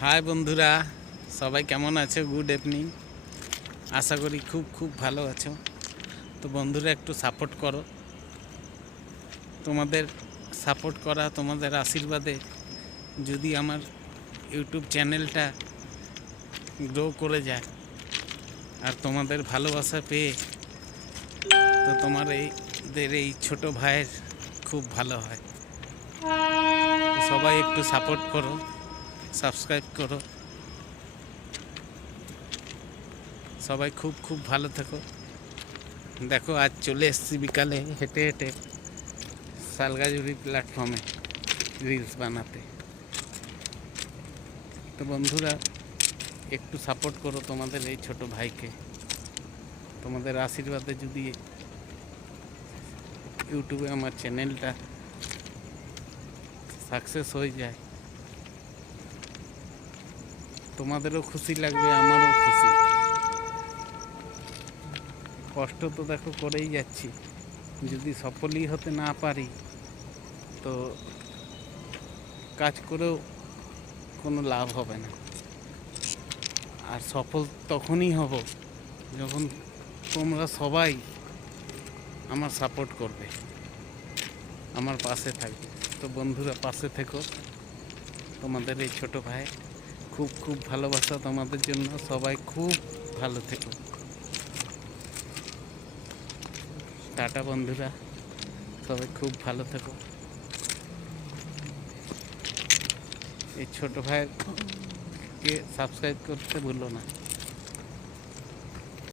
High বন্ধুরা, সবাই কেমন আছো? Good evening. আশা করি খুব খুব ভালো আছো। তো বন্ধুরা, একটু সাপোর্ট করো। তোমাদের সাপোর্ট করা, তোমাদের আশীর্বাদে যদি আমার ইউটিউব চ্যানেলটা গ্রো করে যায় আর তোমাদের ভালোবাসা পেয়ে, তো এই ছোট ভাইয়ের খুব ভালো হয়। সবাই একটু সাপোর্ট করো, সাবস্ক্রাইব করো। সবাই খুব খুব ভালো থেকো। দেখো, আজ চলে এসেছি বিকালে হেঁটে হেঁটে শালগাজুড়ি প্ল্যাটফর্মে রিলস বানাতে। তো বন্ধুরা, একটু সাপোর্ট করো তোমাদের এই ছোট ভাইকে। তোমাদের আশীর্বাদে যদি ইউটিউবে আমার চ্যানেলটা সাকসেস হয়ে যায়, তোমাদেরও খুশি লাগবে, আমারও খুশি। কষ্ট তো দেখো করেই যাচ্ছি, যদি সফলই হতে না পারি তো কাজ করেও কোনো লাভ হবে না। আর সফল তখনই হব যখন তোমরা সবাই আমার সাপোর্ট করবে, আমার পাশে থাকবে। তো বন্ধুরা, পাশে থেকো। তোমাদের এই ছোট ভাই খুব খুব ভালোবাসা তোমাদের জন্য। সবাই খুব ভালো থেকো। টাটা বন্ধুরা, সবাই খুব ভালো থেকো। এই ছোট ভাইকে সাবস্ক্রাইব করতে ভুলো না।